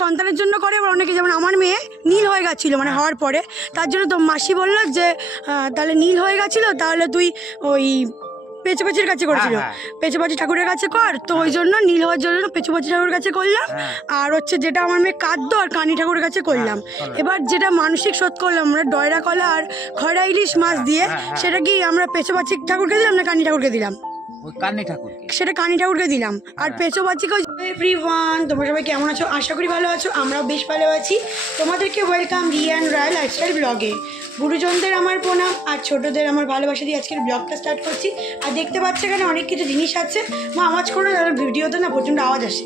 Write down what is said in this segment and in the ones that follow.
সন্তানের জন্য করে, আবার অনেকে যেমন আমার মেয়ে নীল হয়ে গেছিলো মানে হওয়ার পরে, তার জন্য তো মাসি বললো যে তাহলে নীল হয়ে গেছিলো তাহলে তুই ওই পেঁচুপাচির কাছে করেছিল, পেঁচুপাচি ঠাকুরের কাছে কর, তো ওই জন্য নীল হওয়ার জন্য পেঁচুপাচি ঠাকুরের কাছে করলাম। আর হচ্ছে যেটা আমার মেয়ে কাঁদ্য আর কানি ঠাকুরের কাছে করলাম। এবার যেটা মানসিক শোধ করলাম আমরা ডয়রা কলা আর খয়রা ইলিশ মাছ দিয়ে, সেটা কি আমরা পেঁচুপাচি ঠাকুরকে দিলাম না কানি ঠাকুরকে দিলাম? সেটা কানি ঠাকুরকে দিলাম। আর পেঁচুপাচিকে এভরিওয়ান, তোমরা সবাই কেমন আছো? আশা করি ভালো আছো, আমরাও বেশ ভালো আছি। তোমাদেরকে welcome Riya and royal lifestyle ব্লগে। গুরুজনদের আমার প্রণাম আর ছোটদের আমার ভালোবাসা দিয়ে আজকের ব্লগটা স্টার্ট করছি। আর দেখতে পাচ্ছি এখানে অনেক কিছু জিনিস আছে। মা আওয়াজ করো না, ভিডিওতে না প্রচণ্ড আওয়াজ আসে,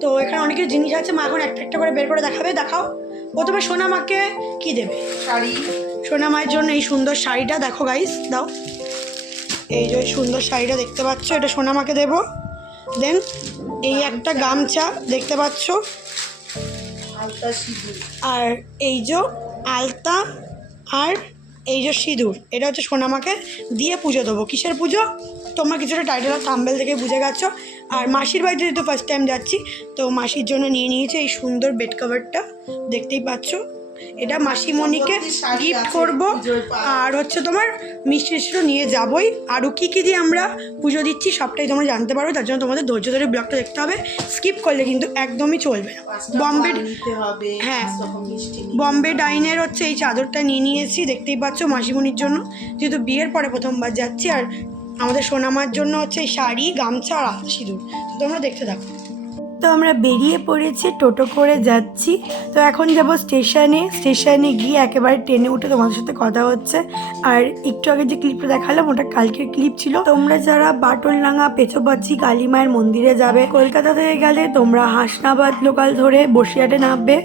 তো এখানে অনেক কিছু জিনিস আছে। মা এখন একটা একটা করে বের করে দেখাবে। দেখাও। প্রথমে সোনা মাকে কি দেবে? শাড়ি। সোনা মায়ের জন্য এই সুন্দর শাড়িটা দেখো গাইস, দাও। এই যে সুন্দর শাড়িটা দেখতে পাচ্ছ, এটা সোনা মাকে দেবো। দেন এই একটা গামছা দেখতে পাচ্ছ, আলতা সিঁদুর, আর এই যে আলতা আর এই যে সিঁদুর, এটা হচ্ছে সোনামাকে দিয়ে পুজো দেবো। কিসের পুজো তোমরা কিছুটা টাইটেল আর থাম্বনেল থেকে বুঝে গেছো। আর মাসির বাড়িতে যেহেতু ফার্স্ট টাইম যাচ্ছি, তো মাসির জন্য নিয়ে নিয়েছে এই সুন্দর বেড কভারটা, দেখতেই পাচ্ছ। এটা মাসিমণিকে গিফট করব। আর হচ্ছে তোমার মিষ্টি মিষ্টিও নিয়ে যাবই। আরও কী কী দিয়ে আমরা পুজো দিচ্ছি সবটাই তোমরা জানতে পারবে, তার জন্য তোমাদের ধৈর্য ধরে ব্লগটা দেখতে হবে। স্কিপ করলে কিন্তু একদমই চলবে না। বম্বে, হ্যাঁ বম্বে ডাইনের হচ্ছে এই চাদরটা নিয়ে নিয়েছি, দেখতেই পাচ্ছ মাসিমণির জন্য, যেহেতু বিয়ের পরে প্রথমবার যাচ্ছি। আর আমাদের সোনামার জন্য হচ্ছে এই শাড়ি, গামছা আর আলতা সিঁদুর, তোমরা দেখতে থাকো। তো আমরা বেরিয়ে পড়েছি, টোটো করে যাচ্ছি। তো এখন যাব স্টেশনে গিয়ে একেবারে ট্রেনে উঠে তোমাদের সাথে কথা হচ্ছে। আর একটু আগে যে ক্লিপটা দেখালাম ওটা কালকের ক্লিপ ছিল। তোমরা যারা বাটুলডাঙ্গা পেঁচুপাচি কালী মায়ের মন্দিরে যাবে কলকাতা থেকে গেলে, তোমরা হাসনাবাদ লোকাল ধরে বসিরহাটে নামবে।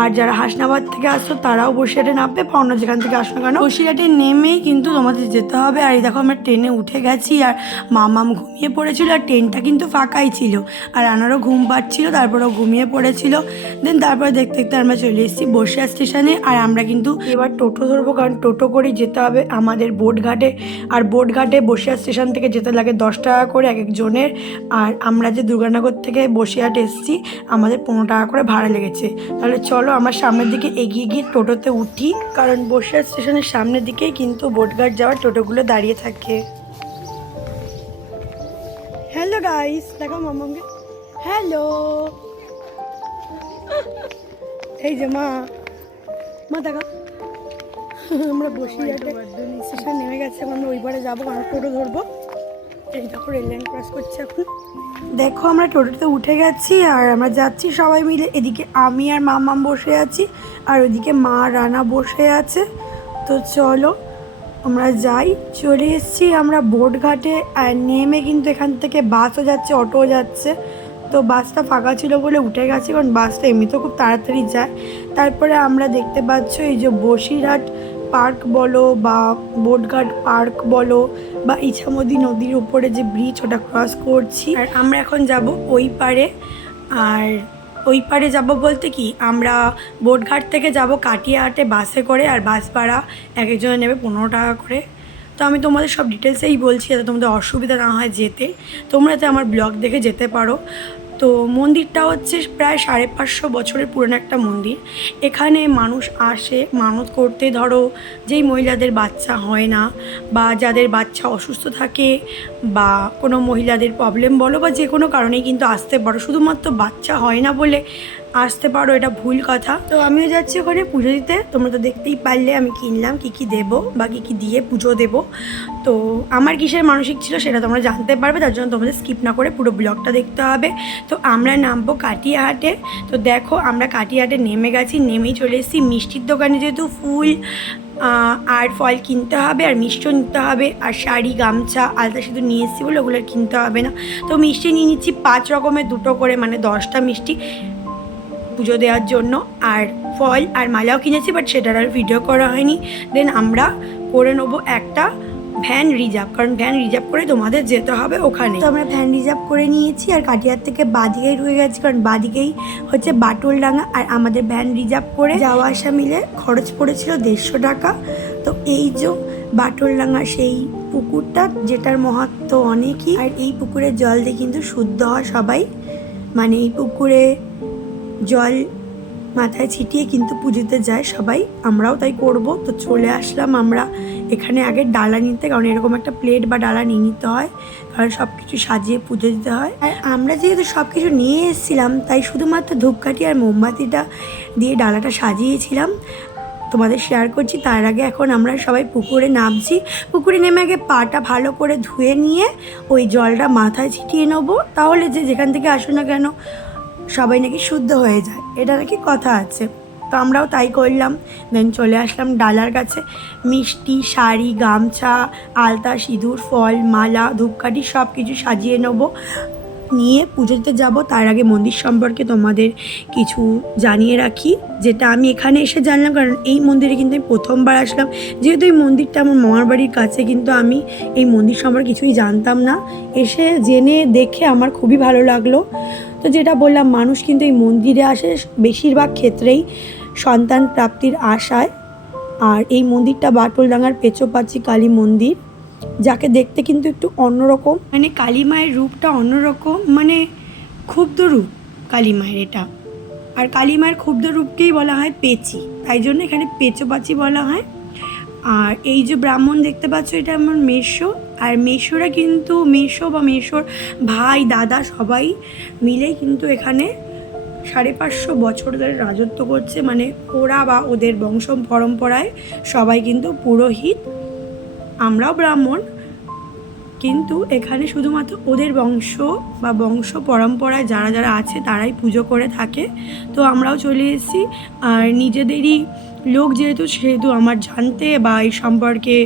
আর যারা হাসনাবাদ থেকে আসছো তারাও বসিরহাটে নামবে, বা অন্য যেখান থেকে আসো না কেন বসিরহাটে নেমেই কিন্তু তোমাদের যেতে হবে। আর এই দেখো আমরা ট্রেনে উঠে গেছি, আর মামাম ঘুমিয়ে পড়েছিল, আর ট্রেনটা কিন্তু ফাঁকাই ছিল। আর আনারও ঘুম পাচ্ছিল, তারপরেও ঘুমিয়ে পড়েছিল। দেন তারপরে দেখতে দেখতে আমরা চলে এসেছি বসিরহাট স্টেশনে। আর আমরা কিন্তু এবার টোটো ধরবো, কারণ টোটো করেই যেতে হবে আমাদের বোটঘাটে। আর বোটঘাটে বসিরহাট স্টেশন থেকে যেতে লাগে 10 টাকা করে এক একজনের। আর আমরা যে দুর্গানগর থেকে বসিরহাট এসেছি, আমাদের 15 টাকা করে ভাড়া লেগেছে। তাহলে চলো আমার সামনের দিকে এগিয়ে গিয়ে টোটোতে উঠি, কারণ বসিরহাট স্টেশনের সামনের দিকেই কিন্তু বোটঘাট যাওয়ার টোটোগুলো দাঁড়িয়ে থাকে। হ্যালো গাইস, দেখো মামাকে হ্যালো। এই যে মা দেখো আমরা বসিরহাটে স্টেশন নেমে গেছে। এখন আমরা ওই পারে যাবো, কারণ টোটো ধরবো। এই দেখো রেল লাইন ক্রস করছে এখন। দেখো আমরা টোটোতে উঠে গেছি আর আমরা যাচ্ছি সবাই মিলে। এদিকে আমি আর মামাম বসে আছি, আর ওইদিকে মা রানা বসে আছে। তো চলো আমরা যাই। চলে এসেছি আমরা বোটঘাটে। আর নেমে কিন্তু এখান থেকে বাসও যাচ্ছে, অটোও যাচ্ছে। তো বাসটা ফাঁকা ছিল বলে উঠে গেছি, কারণ বাসটা এমনিতেও খুব তাড়াতাড়ি যায়। তারপরে আমরা দেখতে পাচ্ছ এই যে বসিরহাট পার্ক বলো বা বোটঘাট পার্ক বলো বা ইছামতি নদীর উপরে যে ব্রিজ, ওটা ক্রস করছি। আর আমরা এখন যাব ওই পারে। আর ওই পারে যাব বলতে কি, আমরা বোটঘাট থেকে যাব কাটিয়াহাটে বাসে করে। আর বাস ভাড়া এক একজনে নেবে 15 টাকা করে। তো আমি তোমাদের সব ডিটেলসেই বলছি, যাতে তোমাদের অসুবিধা না হয় যেতে, তোমরা যাতে আমার ব্লগ দেখে যেতে পারো। তো মন্দিরটা হচ্ছে প্রায় 550 বছরের পুরনো একটা মন্দির। এখানে মানুষ আসে মানত করতে। ধরো যেই মহিলাদের বাচ্চা হয় না, বা যাদের বাচ্চা অসুস্থ থাকে, বা কোনো মহিলাদের প্রবলেম বলো, বা যে কোনো কারণেই কিন্তু আসতে পারো। শুধুমাত্র বাচ্চা হয় না বলে আসতে পারো, এটা ভুল কথা। তো আমিও যাচ্ছি ওখানে পুজো দিতে। তোমরা তো দেখতেই পারলে আমি কিনলাম কী কী দেবো বা কী কী দিয়ে পুজো দেবো। তো আমার কিসের মানসিক ছিল সেটা তোমরা জানতে পারবে, তার জন্য তোমাদের স্কিপ না করে পুরো ব্লগটা দেখতে হবে। তো আমরা নামবো কাটিয়াহাটে। তো দেখো আমরা কাটিয়াহাটে নেমে গেছি, নেমেই চলে এসেছি মিষ্টির দোকানে। যেহেতু ফুল আর ফল কিনতে হবে, আর মিষ্টিও নিতে হবে, আর শাড়ি গামছা আলতা সিঁদুর নিয়ে এসেছি বলে ওগুলো কিনতে হবে না। তো মিষ্টি নিয়ে নিচ্ছি 5 রকমের 2টো করে, মানে 10টা মিষ্টি পুজো দেওয়ার জন্য। আর ফল আর মালাও কিনেছি, বাট সেটার আর ভিডিও করা হয়নি। দেন আমরা করে নেবো একটা ভ্যান রিজার্ভ, কারণ ভ্যান রিজার্ভ করে তোমাদের যেতে হবে ওখানে। তো আমরা ভ্যান রিজার্ভ করে নিয়েছি, আর কাটিয়ার থেকে বাদিকেই ঢুকে গেছি, কারণ বাদিকেই হচ্ছে বাটুলডাঙ্গা। আর আমাদের ভ্যান রিজার্ভ করে যাওয়া আসা মিলে খরচ পড়েছিল 150 টাকা। তো এই যে বাটুলডাঙ্গা সেই পুকুরটা, যেটার মহত্ব অনেকই। আর এই পুকুরের জল দিয়ে কিন্তু শুদ্ধ হয় সবাই, মানে এই পুকুরে জল মাথায় ছিটিয়ে কিন্তু পুজোতে যায় সবাই, আমরাও তাই করব। তো চলে আসলাম আমরা এখানে আগে ডালা নিতে, কারণ এরকম একটা প্লেট বা ডালা নিয়ে নিতে হয়, কারণ সব কিছু সাজিয়ে পুজো দিতে হয়। আর আমরা যেহেতু সব কিছু নিয়ে এসেছিলাম তাই শুধুমাত্র ধূপকাঠি আর মোমবাতিটা দিয়ে ডালাটা সাজিয়েছিলাম, তোমাদের শেয়ার করছি। তার আগে এখন আমরা সবাই পুকুরে নামছি। পুকুরে নেমে আগে পাটা ভালো করে ধুয়ে নিয়ে ওই জলটা মাথায় ছিটিয়ে নেবো, তাহলে যে যেখান থেকে আসো না কেন সবাই নাকি শুদ্ধ হয়ে যায়, এটা নাকি কথা আছে। তো আমরাও তাই করলাম। দেন চলে আসলাম ডালার কাছে, মিষ্টি, শাড়ি, গামছা, আলতা, সিঁদুর, ফল, মালা, ধূপকাঠি সব কিছু সাজিয়ে নেবো, নিয়ে পুজো দিতে যাবো। তার আগে মন্দির সম্পর্কে তোমাদের কিছু জানিয়ে রাখি, যেটা আমি এখানে এসে জানলাম, কারণ এই মন্দিরে কিন্তু আমি প্রথমবার আসলাম। যেহেতু এই মন্দিরটা আমার মামার বাড়ির কাছে, কিন্তু আমি এই মন্দির সম্পর্কে কিছুই জানতাম না। এসে জেনে দেখে আমার খুবই ভালো লাগলো। তো যেটা বললাম, মানুষ কিন্তু এই মন্দিরে আসে বেশিরভাগ ক্ষেত্রেই সন্তান প্রাপ্তির আশায়। আর এই মন্দিরটা বাটুলডাঙ্গার পেচোপাচি কালী মন্দির, যাকে দেখতে কিন্তু একটু অন্যরকম, মানে কালী মায়ের রূপটা অন্যরকম, মানে ক্ষুব্ধ রূপ কালী মায়ের এটা। আর কালী মায়ের ক্ষুব্ধ রূপকেই বলা হয় পেচি, তাই জন্য এখানে পেচোপাচি বলা হয়। আর এই যে ব্রাহ্মণ দেখতে পাচ্ছ, এটা আমার মেসো। আর মেসোরা কিন্তু মেসো বা মেসোর ভাই দাদা সবাই মিলেই কিন্তু এখানে 550 বছর ধরে রাজত্ব করছে। মানে ওরা বা ওদের বংশ পরম্পরায় সবাই কিন্তু পুরোহিত, আমরাও ব্রাহ্মণ, কিন্তু এখানে শুধুমাত্র ওদের বংশ বা বংশ পরম্পরায় যারা যারা আছে তারাই পুজো করে থাকে। তো আমরাও চলে এসেছি। আর নিজেদেরই লোক যেহেতু, সেহেতু আমার জানতে বা এই সম্পর্কে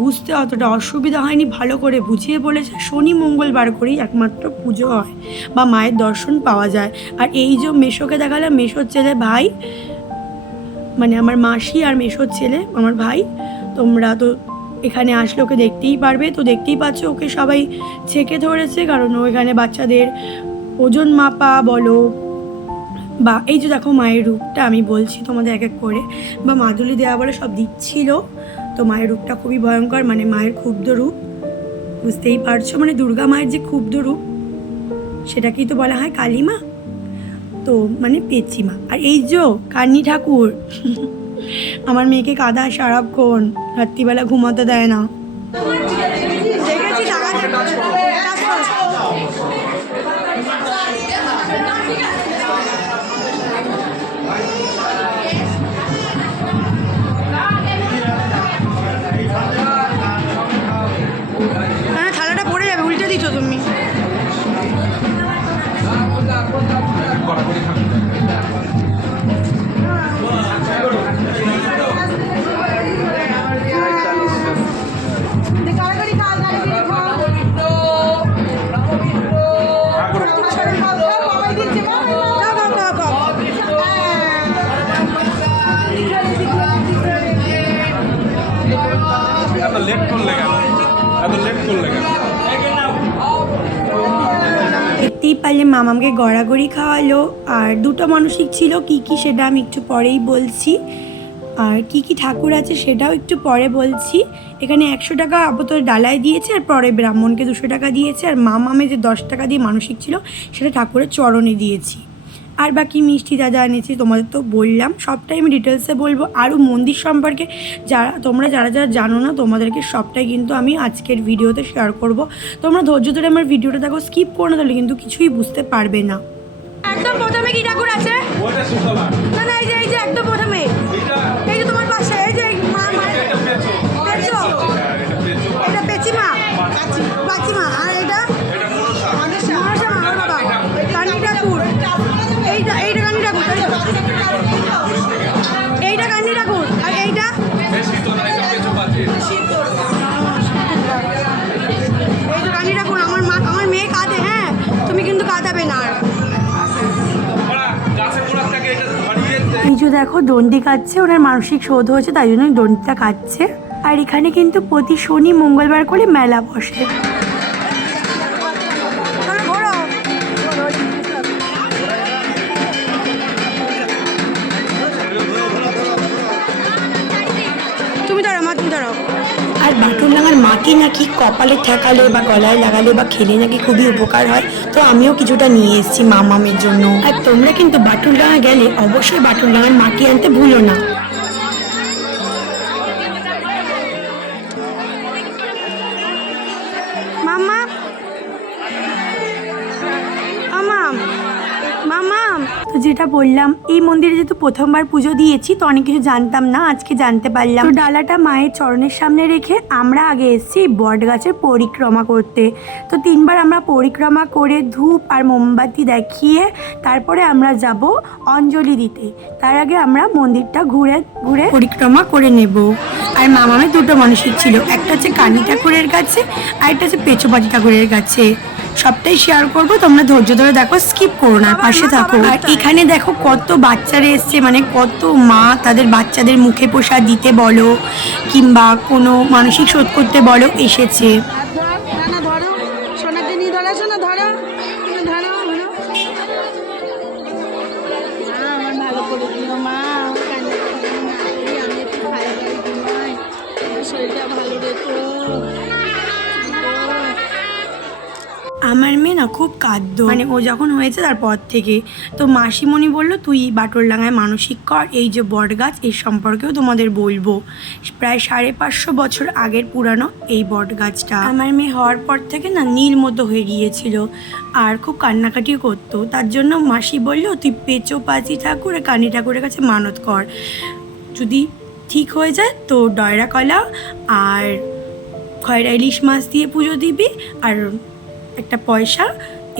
বুঝতে অতটা অসুবিধা হয়নি, ভালো করে বুঝিয়ে বলেছে। শনি মঙ্গলবার করেই একমাত্র পুজো হয় বা মায়ের দর্শন পাওয়া যায়। আর এই যে মেসোকে দেখালাম, মেসোর ছেলে ভাই, মানে আমার মাসি আর মেসোর ছেলে আমার ভাই। তোমরা তো এখানে আসলে ওকে দেখতেই পারবে। তো দেখতেই পাচ্ছ ওকে সবাই ছেঁকে ধরেছে, কারণ ও এখানে বাচ্চাদের ওজন মাপা বলো, বা এই যে দেখো মায়ের রূপটা আমি বলছি তোমাদের এক এক করে, বা মাদুলি দেওয়া বলে সব দিচ্ছিল। তো মায়ের রূপটা খুবই ভয়ঙ্কর, মানে মায়ের ক্ষুব্ধ রূপ, বুঝতেই পারছো, মানে দুর্গা মায়ের যে ক্ষুব্ধ রূপ সেটাকেই তো বলা হয় কালী মা, তো মানে পেচি মা। আর এই যে কান্নি ঠাকুর আমার মেয়েকে কাঁদা সারাক্ষণ, রাত্রিবেলা ঘুমাতে দেয় না। থালাটা পড়ে যাবে, উল্টে দিচ্ছ তুমি। দেখতেই পারলে মামাকে গড়াগড়ি খাওয়ালো। আর দুটো মানসিক ছিল, কি কি সেটা আমি একটু পরেই বলছি। আর কি কি ঠাকুর আছে সেটাও একটু পরে বলছি। এখানে 100 টাকা আপাতত ডালায় দিয়েছে, আর পরে ব্রাহ্মণকে 200 টাকা দিয়েছে। আর মামামে যে 10 টাকা দিয়ে মানসিক ছিল সেটা ঠাকুরের চরণে দিয়েছি। আর বাকি মিষ্টি যা যা এনেছি তোমাদের তো বললাম, সবটাই আমি ডিটেলসে বলবো। আরও মন্দির সম্পর্কে যারা যারা জানো না, তোমাদেরকে সবটাই কিন্তু আমি আজকের ভিডিওতে শেয়ার করব। তোমরা ধৈর্য ধরে আমার ভিডিওটা দেখো, স্কিপ করো না, তাহলে কিন্তু কিছুই বুঝতে পারবে না। একদম প্রথমে কি ঠাকুর আছে? না না, এই যে একদম প্রথমে, এই যে তোমার পাশে, এই যে এটা পেচিমা, পাচিমা। আর এটা কান্নি ঠাকুর, এইটা কান্নি ঠাকুর, এইটা কান্নি ঠাকুর। আর এইটা কান্নি ঠাকুর। আমার মেয়ে কাঁদে, হ্যাঁ তুমি কিন্তু কাঁদাবে না। এই যে দেখো দণ্ডি কাটছে, ওনার মানসিক শোধ হয়েছে তাই জন্য দণ্ডিটা কাটছে। আর এখানে কিন্তু প্রতি শনি মঙ্গলবার করে মেলা বসে। তুমি দাঁড়াও মা, তুমি দাঁড়াও। আর বাটুলডাঙ্গার মাঠ এটি নাকি কপালে ঠেকালে বা গলায় লাগালে বা খেলে নাকি খুবই উপকার হয়। তো আমিও কিছুটা নিয়ে এসেছি মামামের জন্য। আর তোমরা কিন্তু বাটুলডাঙ্গা গেলে অবশ্যই বাটুলডাঙ্গার মাটি আনতে ভুলো না। মামা মামাম মামাম, তো যেটা বললাম, এই মন্দিরে যেহেতু প্রথমবার পুজো দিয়েছি তো অনেক কিছু জানতাম না, আজকে জানতে পারলাম। তো ডালাটা মায়ের চরণের সামনে রেখে আমরা আগে এসেছি বট গাছের পরিক্রমা করতে। তো 3বার আমরা পরিক্রমা করে ধূপ আর মোমবাতি দেখিয়ে তারপরে আমরা যাব অঞ্জলি দিতে। তার আগে আমরা মন্দিরটা ঘুরে ঘুরে পরিক্রমা করে নেব। আর মামামের 2টো মানসিক ছিল, একটা হচ্ছে কালী ঠাকুরের কাছে আর একটা হচ্ছে পেচোপাটি ঠাকুরের কাছে। সবটাই শেয়ার করবো, তোমরা ধৈর্য ধরে দেখো, স্কিপ করো না, পাশে থাকো। আর এখানে দেখো কত বাচ্চারা এসছে, মানে কত মা তাদের বাচ্চাদের মুখে প্রসাদ দিতে বলো কিংবা কোনো মানসিক শোধ করতে বলো এসেছে। আমার মেয়ে না খুব কাঁদতো, মানে ও যখন হয়েছে তারপর থেকে। তো মাসিমণি বললো তুই বাটুলডাঙ্গায় মানসিক কর, এই যে বট গাছ এর সম্পর্কেও তোমাদের বলবো। প্রায় 550 বছর আগের পুরানো এই বট গাছটা। আমার মেয়ে হওয়ার পর থেকে না নীল মতো হয়ে গিয়েছিল আর খুব কান্নাকাটিও করতো। তার জন্য মাসি বললো তুই পেচোপাচি ঠাকুর আর কানী ঠাকুরের কাছে মানত কর, যদি ঠিক হয়ে যায় তো ডয়রা কলা আর খয়রা ইলিশ মাছ দিয়ে পুজো দিবি, আর একটা পয়সা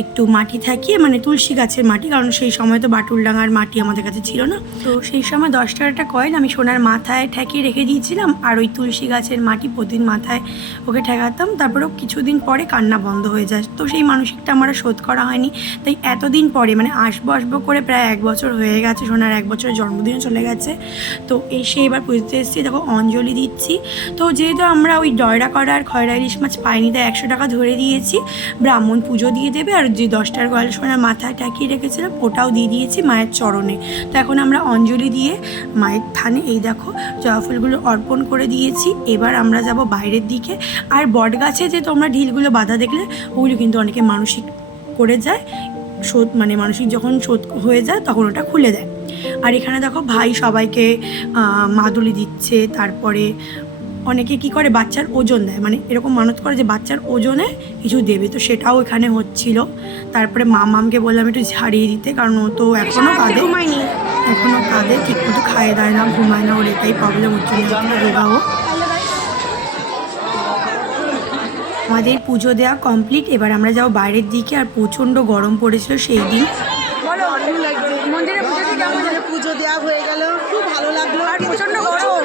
একটু মাটি থাকিয়ে, মানে তুলসী গাছের মাটি, কারণ সেই সময় তো বাটুলডাঙ্গার মাটি আমাদের কাছে ছিল না। তো সেই সময় 10 টাকাটা কয়েন আমি সোনার মাথায় ঠেকিয়ে রেখে দিয়েছিলাম, আর ওই তুলসী গাছের মাটি প্রতিদিন মাথায় ওকে ঠেকাতাম। তারপরেও কিছুদিন পরে কান্না বন্ধ হয়ে যায়, তো সেই মানসিকটা আমার শোধ করা হয়নি। তাই এতদিন পরে, মানে আসবো করে প্রায় 1 বছর হয়ে গেছে, সোনার 1 বছরের জন্মদিনও চলে গেছে। তো এসে এবার পুজোতে এসেছি, দেখো অঞ্জলি দিচ্ছি। তো যেহেতু আমরা ওই ডয়রা করা আর খয়রা ইলিশ মাছ পাইনি, তাই 100 টাকা ধরে দিয়েছি, ব্রাহ্মণ পুজো দিয়ে দেবে। আর যে 10 টাকার গয়লা সোনার মাথায় টাকিয়ে রেখেছিলাম ওটাও দিয়ে দিয়েছি মায়ের চরণে। তো এখন আমরা অঞ্জলি দিয়ে মায়ের থানে এই দেখো জবা ফুলগুলো অর্পণ করে দিয়েছি। এবার আমরা যাব বাইরের দিকে। আর বট গাছে যে তোমরা ঢিলগুলো বাঁধা দেখলে, ওগুলো কিন্তু অনেকে মানসিক করে যায়, শোধ মানে মানসিক যখন শোধ হয়ে যায় তখন ওটা খুলে দেয়। আর এখানে দেখো ভাই সবাইকে মাদুলি দিচ্ছে। তারপরে অনেকে কি করে বাচ্চার ওজন দেয়, মানে এরকম মানত করে যে বাচ্চার ওজনে কিছু দেবে, তো সেটাও এখানে হচ্ছিল। তারপরে মামামকে বললাম একটু ঝাড়িয়ে দিতে, কারণ ও তো এখনও কাঁদে, ঠিক মতো খায় দায় না, ঘুমায় না, ওর এটাই প্রবলেম হচ্ছে, রোগা ও। আমাদের পুজো দেওয়া কমপ্লিট, এবার আমরা যাবো বাইরের দিকে। আর প্রচণ্ড গরম পড়েছিল সেই দিন। পুজো দেওয়া হয়ে গেল, খুব ভালো লাগলো। আর প্রচন্ড গরম,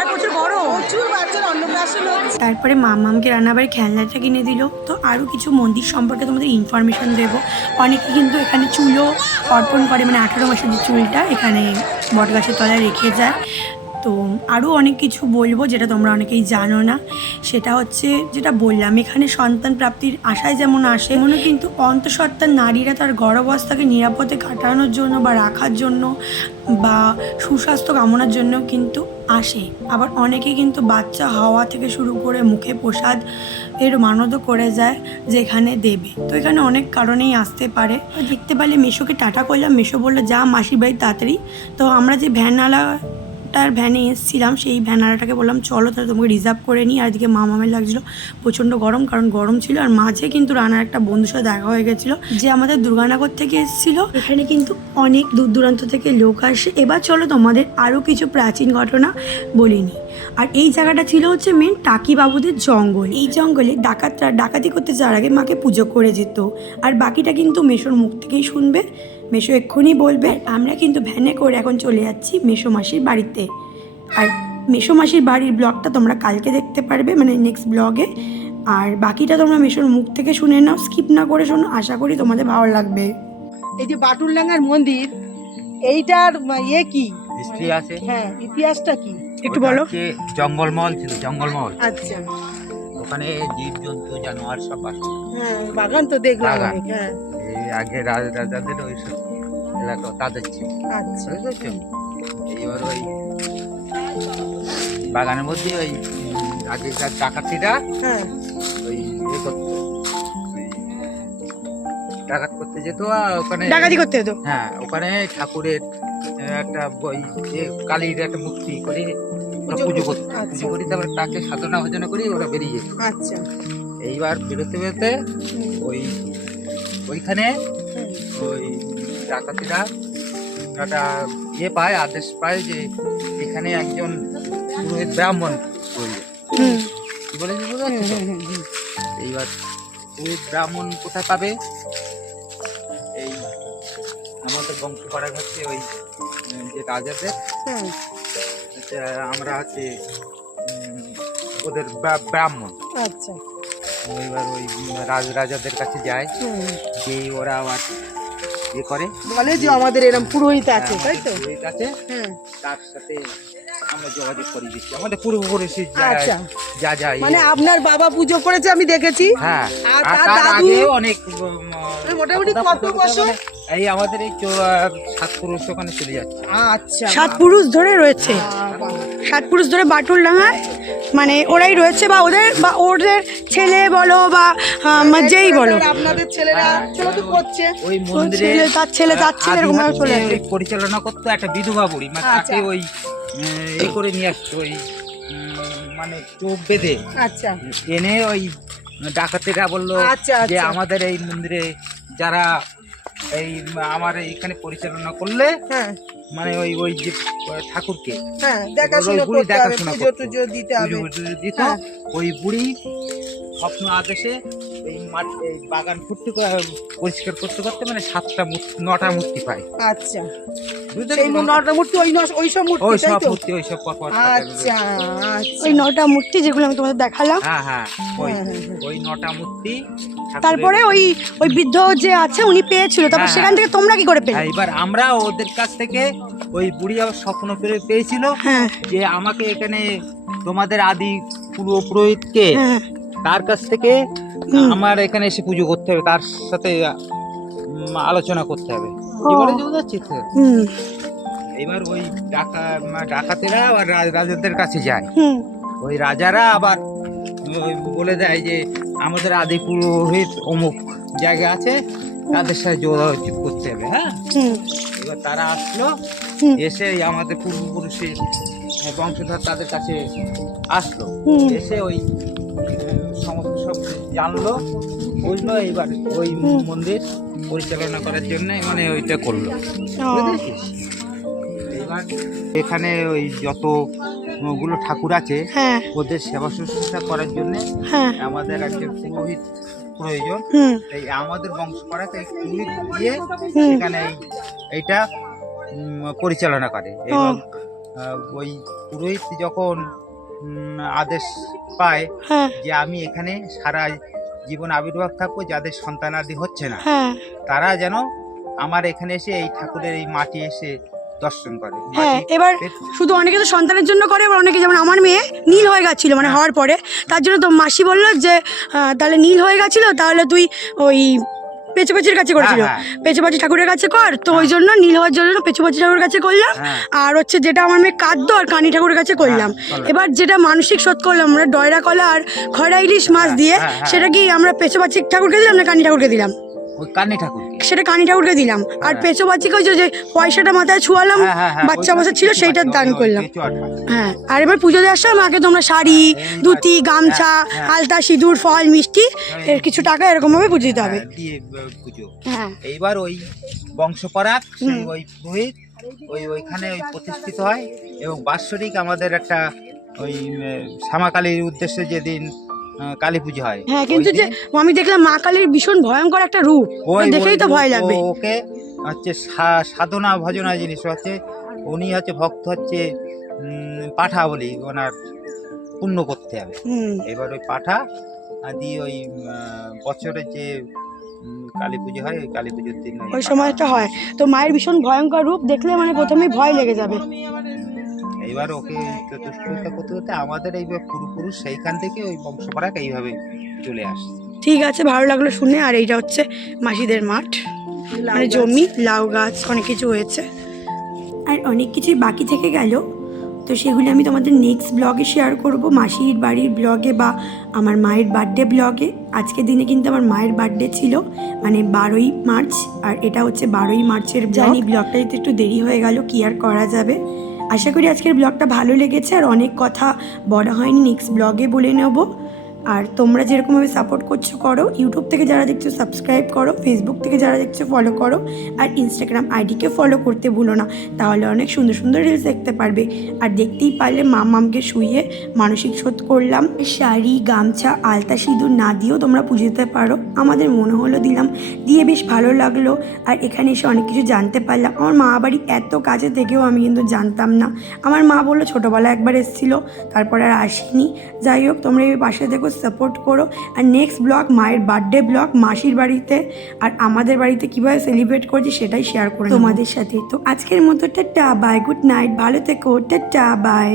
আর প্রচুর গরম, প্রচুর বাচ্চার অন্নপ্রাশন হচ্ছে। তারপরে মামামকে রান্নাবাড়ির খেলনাটা কিনে দিল। তো আরও কিছু মন্দির সম্পর্কে তোমাদের ইনফরমেশন দেবো। অনেকে কিন্তু এখানে চুলও অর্পণ করে, মানে 18 মাসের যে চুলটা এখানে বটগাছের তলায় রেখে যায়। তো আরও অনেক কিছু বলবো যেটা তোমরা অনেকেই জানো না। সেটা হচ্ছে যেটা বললাম, এখানে সন্তান প্রাপ্তির আশায় যেমন আসে, তেমনও কিন্তু অন্তঃসত্ত্বা নারীরা তার গর্ভাবস্থাকে নিরাপদে কাটানোর জন্য বা রাখার জন্য বা সুস্বাস্থ্য কামনার জন্য কিন্তু আসে। আবার অনেকে কিন্তু বাচ্চা হওয়া থেকে শুরু করে মুখে প্রসাদ এর মানতও করে যায় যে এখানে দেবে। তো এখানে অনেক কারণেই আসতে পারে। দেখতে পেলে মেশোকে টাটা করলাম, মেশো বললো যা মাসির বাড়ি তাড়াতাড়ি। তো আমরা যে ভ্যানে এসেছিলাম সেই ভ্যানালাটাকে বললাম চলো তাহলে তোমাকে রিজার্ভ করে নিই। আর এদিকে মামামের লাগছিলো প্রচণ্ড গরম, কারণ গরম ছিল। আর মাঝে কিন্তু রানার একটা বন্ধুর সাথে দেখা হয়ে গেছিলো যে আমাদের দুর্গানগর থেকে এসেছিলো। এখানে কিন্তু অনেক দূর দূরান্ত থেকে লোক আসে। এবার চলো তোমাদের আরও কিছু প্রাচীন ঘটনা বলিনি। আর এই জায়গাটা ছিল হচ্ছে মেন টাকি বাবুদের জঙ্গল। এই জঙ্গলে ডাকাতরা ডাকাতি করতে যাওয়ার আগে মাকে পুজো করে যেত। আর বাকিটা কিন্তু মেশোর মুখ থেকেই শুনবে, মেশো এক্ষুনি বলবে। আমরা কিন্তু ভ্যানে করে এখন চলে যাচ্ছি মেশো মাসির বাড়িতে। আর মেশো মাসির বাড়ির ব্লগটা তোমরা কালকে দেখতে পারবে, মানে নেক্সট ব্লগে। আর বাকিটা তোমরা মেশোর মুখ থেকে শুনে নাও, স্কিপ না করে শোনো, আশা করি তোমাদের ভালো লাগবে। এই যে বাটুলডাঙ্গার মন্দির, এইটার কি হিস্ট্রি আছে? হ্যাঁ, ইতিহাসটা কি একটু বলো। জঙ্গলমহল ছিল, জঙ্গলমহল। আচ্ছা, ওখানে জীবজন্তু জানোয়ার সব আসে। হ্যাঁ, বাগান তো দেখলাম বাগান। অনেক। হ্যাঁ, এই আগে রাজাদের ওই সব এলাকা তাদের ছিল। আচ্ছা, বুঝেছো? এইবার ওই বাগানের মধ্যে ওই আগেকার ডাকাতিরা হ্যাঁ ওই ইয়ে করতো, ওই ডাকাত করতে যেত আর ওখানে ডাকাতি করতে হতো। হ্যাঁ ওখানে ঠাকুরের একটা ওই যে কালীর একটা মূর্তি করে ওরা পুজো করতো, পুজো করি তারপরে তাকে সাধনা ভজনা করি ওরা বেরিয়ে যেত। আচ্ছা এইবার বেরোতে বেরোতে ওই ওইখানে ওই ডাকাতিরা একটা ইয়ে পায়, আদেশ পায় যে এখানে একজন পুরোহিত ব্রাহ্মণ করবে। হুম কি বলেছি বুঝতে পারছো তো? এইবার পুরোহিত ব্রাহ্মণ কোথায় পাবে? এই আমাদের বংশ করা হচ্ছে ওই যে রাজাদের হ্যাঁ হচ্ছে, আমরা হচ্ছে ওদের ব্রাহ্মণ। আচ্ছা এইবার ওই রাজাদের কাছে যায়, যে ওরা আবার ইয়ে করে বলে যে আমাদের এরকম পুরোহিত আছে তাই তো? পুরোহিত আছে, হ্যাঁ তার সাথে আমরা যোগাযোগ করে দিচ্ছি আমাদের পূর্বপুরুষের আচ্ছা। যা যা ইয়ে। মানে আপনার বাবা পুজো করেছে আমি দেখেছি। হ্যাঁ আর আর তার তার দাদু আগে অনেক মোটামুটি কত বছর? এই আমাদের এই 7 পুরুষ ওখানে চলে যাচ্ছে। আচ্ছা 7 পুরুষ ধরে রয়েছে, বাবা। 7 পুরুষ ধরে বাটুলডাঙ্গায় মানে ওরাই রয়েছে, বা ওদের ছেলে বলো বা যেই বলো, আপনাদের ছেলেরা ছেলে তো করছে। ওই মন্দিরে তার ছেলে এরকম ভাবে চলে আসে। ওই পরিচালনা করতো একটা বিধবা বুড়ি, মানে আচ্ছা। তাকে ওই এই করে নিয়ে আসতো, ওই মানে চোখ বেঁধে আচ্ছা এনে ওই ডাকাতেরা বললো আচ্ছা, যে আচ্ছা। আমাদের এই মন্দিরে যারা এই আমার এইখানে পরিচালনা করলে হ্যাঁ মানে ওই ওই যে ঠাকুরকে হ্যাঁ দেখাশোনা ওই বুড়ি করতে হবে, দেখাশোনা পুজো করতো। টুজো দিতে হবে। পুজো টুজো দিত, হ্যাঁ। ওই বুড়ি স্বপ্ন আদেশে এই মাঠ এই বাগান ফুটতে পরিষ্কার করতে করতে মানে 9টা মূর্তি পায়। আচ্ছা বুঝতে সেই পেরেছো? নটা মূর্তি ওই সব মূর্তি ওই তাই সব তো? মূর্তি ওই সব পর আচ্ছা আচ্ছা ওই 9টা মূর্তি যেগুলো আমি তোমাদের দেখালাম। হ্যাঁ হ্যাঁ ওই হ্যাঁ, হ্যাঁ, ওই 9টা মূর্তি ঠাকুরের- তারপরে ওই বৃদ্ধ যে আছে উনি পেয়েছিল, তারপর হ্যাঁ, সেখান থেকে তোমরা কি করে পেলে? হ্যাঁ, এবার আমরা ওদের কাছ থেকে ওই বুড়ি আবার স্বপ্ন পেয়েছিল হ্যাঁ যে আমাকে এখানে তোমাদের আদি পুরোহিতকে হ্যাঁ তার কাছ থেকে হুম। আমার এখানে এসে পুজো করতে হবে, তার সাথে আলোচনা করতে হবে। কি ও। বলে বুঝাচ্ছি তো? হুম এবার ওই ডাকাতেরা আবার রাজাদের কাছে যায়, হুম ওই রাজারা আবার ওই বলে দেয় যে আমাদের আদি পুরোহিত অমুক জায়গা আছে, তাদের সাথে যোগাযোগ করতে হবে। হ্যাঁ হুম এবার তারা আসলো, হুম। এসে এই আমাদের পূর্বপুরুষের বংশধর তাদের কাছে আসলো, হুম। এসে ওই সমস্ত সব জানলো বুঝলো, এইবার ওই মন্দির পরিচালনা করার জন্য মানে ওইটা করলো। ও। বুঝেছিস? এইবার এখানে ওই যতগুলো ঠাকুর আছে হ্যাঁ ওদের সেবা শুশ্রূষা করার জন্য হ্যাঁ আমাদের একজন পুরোহিত প্রয়োজন। হুম এই আমাদের বংশ করাতে পুরোহিত দিয়ে হুম। এখানে এইটা পরিচালনা করে, এবং ওই পুরোহিত যখন আদেশ পায় হ্যাঁ যে আমি এখানে সারা জীবন আবির্ভাব থাকবো, যাদের সন্তানাদি হচ্ছে না হ্যাঁ তারা যেন আমার এখানে এসে এই ঠাকুরের এই মাটি এসে দর্শন করে। হ্যাঁ মাটি- এবার শুধু অনেকে তো সন্তানের জন্য করে, এবার অনেকে যেমন আমার মেয়ে নীল হয়ে গেছিলো মানে হওয়ার পরে, তার জন্য তো মাসি বললো যে তাহলে নীল হয়ে গেছিলো তাহলে তুই ওই পেচপাচির কাছে করেছিল, হ্যাঁ, পেচপাচি ঠাকুরের কাছে কর, তো ওই জন্য নীল হওয়ার জন্য পেচপাচি ঠাকুরের কাছে করলাম। হ্যাঁ। আর হচ্ছে যেটা আমার মেয়ে কাঁদ্য আর কানি ঠাকুরের কাছে করলাম। করলাম। এবার যেটা মানসিক শোধ করলাম আমরা ডয়রা কলা আর খয়রা ইলিশ মাছ দিয়ে, হ্যাঁ। সেটা কি আমরা পেচপাচি ঠাকুরকে দিলাম না কানি ঠাকুরকে দিলাম? ওই কান্নি ঠাকুরকে। সেটা কানি ঠাকুরকে দিলাম। আর হ্যাঁ। পেচপাচিকে ওই যে পয়সাটা মাথায় ছুয়ালাম, হ্যাঁ, বাচ্চা ওই বসে ছিল কিছু সেইটা বাচ্চা, দান ওই করলাম। কিছু আঠা। হ্যাঁ আর এবার পুজো দেওয়ার সময় মাকে তোমরা শাড়ি, ধুতি, গামছা, হ্যাঁ। আলতা, সিঁদুর, ফল, মিষ্টি এর কিছু টাকা এরকম ভাবে পুজো দিতে হবে। হ্যাঁ, দিয়ে পুজো। হ্যাঁ এইবার ওই বংশপরাগ সেই ওই পুরোহিত ওইখানে ওই প্রতিষ্ঠিত হয়, এবং বাৎসরিক আমাদের একটা ওই শ্যামাকালীর উদ্দেশ্যে যেদিন কালী পুজো হয়। হ্যাঁ কিন্তু ওই যে দিন আমি দেখলাম মা কালীর ভীষণ ভয়ঙ্কর একটা রূপ, দেখেই তো ভয় লাগবে। ওকে হচ্ছে সাধনা ভজনা জিনিস হচ্ছে, উনি হচ্ছে ভক্ত হচ্ছে পাঠা বলি, ওনার পুণ্য করতে হবে। হুম এবার ওই পাঠা দিয়ে ওই বছরে যে কালী পুজো হয়, ওই কালী পুজোর দিন ওই সময়টা হয়, তো মায়ের ভীষণ ভয়ঙ্কর রূপ দেখলে মানে প্রথমেই ভয় লেগে যাবে। এইবার ওকে চতুষ্পদটা করতে করতে আমাদের এই পূর্বপুরুষ সেইখান থেকে ওই বংশপরাগ এইভাবে চলে আসে। ঠিক আছে, ভালো লাগলো শুনে। আর এইটা হচ্ছে মাসিদের মাঠ, মানে জমি, লাউ গাছ, অনেক কিছু হয়েছে আর অনেক কিছুই বাকি থেকে গেল। তো সেগুলি আমি তোমাদের নেক্সট ব্লগে শেয়ার করব, মাসির বাড়ির ব্লগে বা আমার মায়ের বার্থডে ব্লগে। আজকের দিনে কিন্তু আমার মায়ের বার্থডে ছিল, মানে 12ই মার্চ, আর এটা হচ্ছে 12ই মার্চের জানি। ব্লগটা যেতে একটু দেরি হয়ে গেল, কি আর করা যাবে। আশা করি আজকের ব্লগটা ভালো লেগেছে, আর অনেক কথা বলা হয়নি, নেক্সট ব্লগে বলে নেব। আর তোমরা যেরকমভাবে সাপোর্ট করছো করো, ইউটিউব থেকে যারা দেখছো সাবস্ক্রাইব করো, ফেসবুক থেকে যারা দেখছো ফলো করো, আর ইনস্টাগ্রাম আইডিকে ফলো করতে ভুলো না, তাহলে অনেক সুন্দর সুন্দর রিলস দেখতে পারবে। আর দেখতেই পারলে মামকে শুইয়ে মানসিক শোধ করলাম। শাড়ি, গামছা, আলতা, সিঁদুর না দিয়েও তোমরা পুজো দিতে পারো, আমাদের মনে হলো দিলাম, দিয়ে বেশ ভালো লাগলো। আর এখানে এসে অনেক কিছু জানতে পারলাম। আমার মা বাড়ি এত কাছে থেকেও আমি কিন্তু জানতাম না। আমার মা বললো ছোটোবেলা একবার এসেছিলো, তারপর আর আসিনি। যাই হোক, তোমরা এই পাশে দেখো, সাপোর্ট করো। আর নেক্সট ব্লগ মায়ের বার্থডে ব্লগ, মাসির বাড়িতে আর আমাদের বাড়িতে কীভাবে সেলিব্রেট করছি সেটাই শেয়ার করো তোমাদের সাথে। তো আজকের মতো টাটা বাই, গুড নাইট, ভালো থেকো, টাটা বাই।